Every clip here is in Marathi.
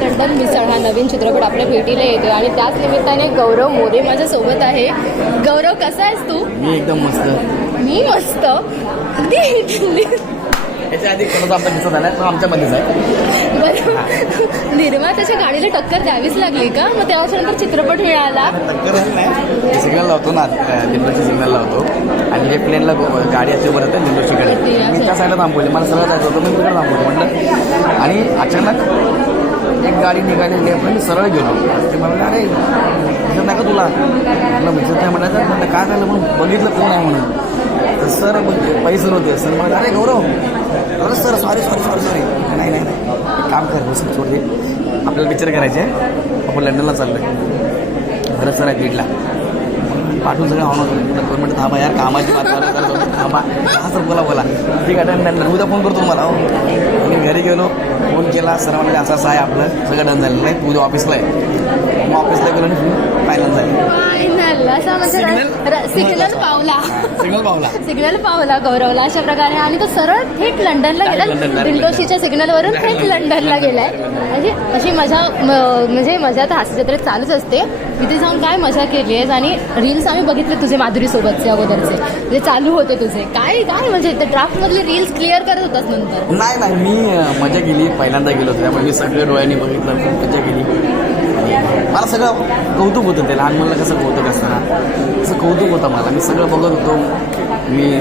लंडन मिसळ हा नवीन चित्रपट आपल्या भेटीला येतो आणि त्याच निमित्ताने गौरव मोरे माझ्यासोबत आहे. गौरव कसा आहेस तू? मी एकदम मस्त. मी मस्त. अगदी याच्या आधी कोणाचा आपण दिसत तो आमच्यामध्येच आहे. निर्मात्याच्या गाडीला टक्कर द्यावीच लागली का? मग तेव्हाच्या नंतर चित्रपट मिळाला. टक्कर नाही. सिग्नल लावतो ना दिंडोची सिग्नल लावतो. आणि जे प्लेनला गाडी असते बरं ते दिंडोशीकडे मी त्या साईडला थांबवली. मला सरळ जायचं होतं मी तिकडे थांबवली. म्हटलं आणि अचानक एक गाडी निघाली लेफ्ट मी सरळ गेलो. ते मला अरे दिसत नाही का तुला. म्हटलं दिसत नाही म्हणायचं. म्हटलं काय झालं? म्हणून बघितलं कोण आहे म्हणून. तर सर म्हणजे पैसे नव्हते. सर मला अरे गौरव अरे sir sorry sorry sorry sorry नाही नाही नाही. एक काम कर सर छोड दे. आपल्याला विचार करायचे आहे. आपण लंडनला चाललो आहे बरं सर आहे बीडला. पाठवून सगळं ऑन होतं दोन थांबा यार कामाची बात थांबा. हा सर बोला बोला. ठीक आहे डन उद्या फोन करतो तुम्हाला. हो. मी घरी गेलो फोन केला. सर म्हणजे असं असं आहे आपलं. सगळं डन झालेलं आहे. तू उद्या ऑफिसला आहे मग ऑफिसला गेलो आणि फायनल झाली. असा म्हणजे? सिग्नल पावला. सिग्नल पावला. सिग्नल पावला गौरवला अशा प्रकारे. आणि तो सरळ थेट लंडनला गेला. दिंडोशीच्या सिग्नलवरून थेट लंडनला गेलाय. म्हणजे अशी मजा म- म्हणजे मजा तर हास्य जत्रेत चालूच असते. तिथे जाऊन काय मजा केली आहेस? आणि रील्स आम्ही बघितले तुझे माधुरी सोबतचे अगोदरचे. जे चालू होते तुझे. काय काय म्हणजे ते ड्राफ्ट मधले रील्स क्लिअर करत होतास नंतर? नाही नाही. मी मजा केली. पहिल्यांदा गेलो होतो. त्यामुळे मी सगळं डोळ्यांनी बघितलं. खूप मजा केली. मला सगळं कौतुक होतं ते लहान मुलाला कसं कौतुक असताना. असं कौतुक होतं मला. मी सगळं बघत होतो. मी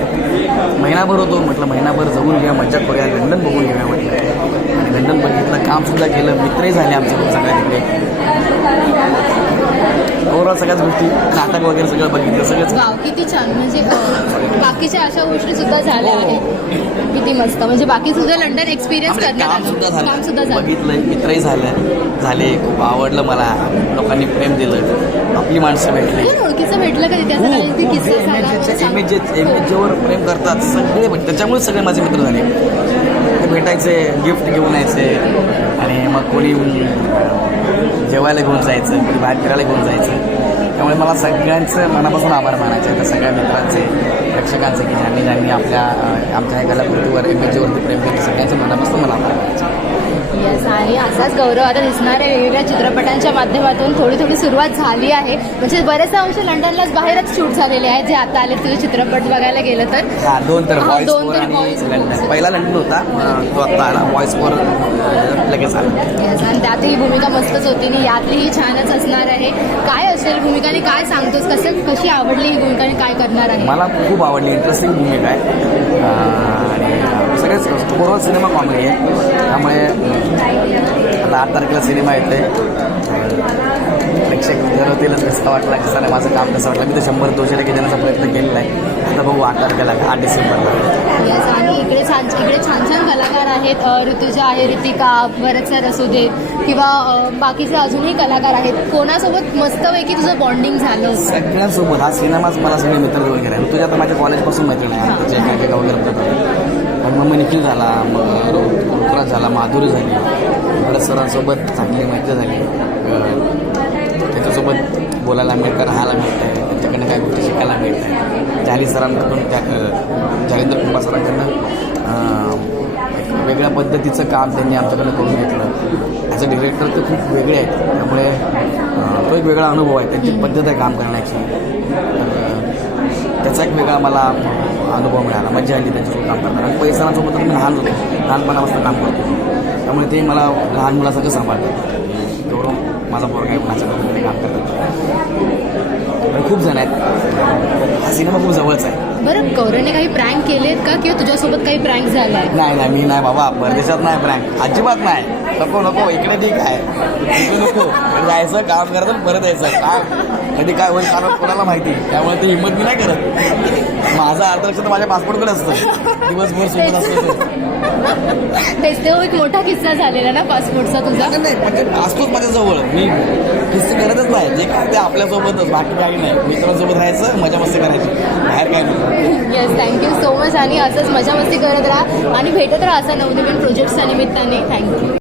महिनाभर होतो. म्हटलं महिनाभर जगून घ्या मज्जा करूया लंडन बघून घेऊया म्हटलं. आणि लंडन बघितलं कामसुद्धा केलं. मित्रही झाले आमचे खूप सगळ्या तिकडे ओव्हरऑल सगळ्याच गोष्टी नाटक वगैरे सगळं बघितलं सगळंच. वाव किती छान. म्हणजे बाकीच्या अशा गोष्टी सुद्धा झाल्या आहेत. किती मस्त. म्हणजे बाकी तुझं लंडन एक्सपिरियन्स करण्यात सुद्धा. काम सुद्धा झालं. बघितलं मित्रही झालं झाले खूप आवडलं मला. लोकांनी प्रेम दिलं. आपली माणसं भेटली. ओळखीचं भेटलं का तिथे? असं काही किस्सा प्रेम करतात सगळे त्याच्यामुळे सगळे माझे मित्र झाले. ते भेटायचे गिफ्ट घेऊन यायचे. आणि मग कोणी जेवायला घेऊन जायचं कोणी बाहेर फिरायला घेऊन जायचं. त्यामुळे मला सगळ्यांचं मनापासून आभार मानायचे आहेत. सगळ्या मित्रांचे रक्षकांचे की ज्यांनी ज्यांनी आपल्या अं, आमच्या ह्या कलाकृतीवर इमेजवरती प्रेम केलं सगळ्यांचं मनापासून मला आभार मानायचे येस आणि असाच गौरव आता दिसणार आहे वेगवेगळ्या चित्रपटांच्या माध्यमातून थोडी थोडी सुरुवात झाली आहे. म्हणजे बरेचसे अंश लंडनलाच बाहेरच शूट झालेले आहेत. जे आता आले तुझे चित्रपट बघायला गेलं तर. हा दोन तर हा, दोन लंडन. पहिला लंडन होता अं, तो आत्ता आला. व्हॉइस फोर लगेच आला. Yes, आणि त्यातही भूमिका मस्तच होती आणि यातलीही छानच असणार आहे. काय असेल भूमिका आणि काय सांगतोस? कसं कशी आवडली ही भूमिका आणि काय करणार आहे? मला खूप आवडली. इंटरेस्टिंग भूमिका आहे. अं, ओव्हरऑल सिनेमा कॉमेडी आहे. त्यामुळे आता आठ तारखेला सिनेमा येते प्रेक्षक ठरवतीलच कसं वाटला कसं नाही माझं काम कसं वाटलं. मी तर शंभर दोनशे टक्के देण्याचा प्रयत्न केलेला आहे. आता बघू आठ तारखेला आठ डिसेंबरला. आणि इकडे छान इकडे छान छान कलाकार आहेत. ऋतुजा आहे ऋतिका भरत सर असू देत किंवा बाकीचे अजूनही कलाकार आहेत. कोणासोबत मस्तपैकी तुझं बॉन्डिंग झालं? सगळ्यांसोबत. हा सिनेमाच मला सगळे मित्र वगैरे आहे तुझ्या आता माझ्या कॉलेजपासून मैत्रीण आहे. वगैरे आणि मग निखिल झाला मग ऋ- झाला माधुरी झाली. मला सरांसोबत चांगली मैत्री झाली. त्याच्यासोबत बोलायला मिळतं राहायला मिळतं आहे त्यांच्याकडनं काही गोष्टी शिकायला मिळत आहे जाली सरांकडून त्या जालिंद्र जालिंदर कुंभा सरांकडनं वेगळ्या पद्धतीचं काम त्यांनी आमच्याकडनं करून घेतलं. ॲज अ डिरेक्टर ते खूप वेगळे आहेत. त्यामुळे तो एक वेगळा अनुभव आहे. त्यांची पद्धत आहे काम करण्याची. त्याचा एक वेगळा मला अनुभव मिळाला. मजा आली त्यांच्यासोबत काम करताना. आणि पैसरांसोबत मी लहान होतो. लहानपणापासून काम करतो. त्यामुळे ते मला लहान मुलासारखं सांभाळतात. गौरव माझा पोरगा माझ्या पद्धतीने काम करतात खूप जण आहेत. हा सिनेमा खूप जवळचा आहे. बरं गौरवने काही प्रँक केलेत का? किंवा तुझ्यासोबत काही प्रँक झालाय? नाही नाही मी नाही बाबा. परदेशात नाही प्रँक अजिबात नाही. नको नको. इकडे ठीक आहे. इकडे नको. जायचं काम करायचं परत यायचं. काय कधी काय होईल कारण कोणाला माहिती त्यामुळे ते हिंमत मी नाही करत. माझा लक्ष तर माझ्या पासपोर्टकडे असतं. दिवसभर सोबत असतो तो. तेच तो एक मोठा किस्सा झालेला ना पासपोर्टचा तुझा? नाही नाही म्हणजे असतोच माझ्याजवळ. मी किस्से करतच नाही. जे काय ते आपल्यासोबतच. बाकी काही नाही. मित्रांसोबत राहायचं मजा मस्ती करायची. बाहेर काय नाही. येस थँक्यू सो मच आणि असंच मजा मस्ती करत राहा. आणि भेटत राहा असं नवनवीन प्रोजेक्टच्या निमित्ताने. थँक्यू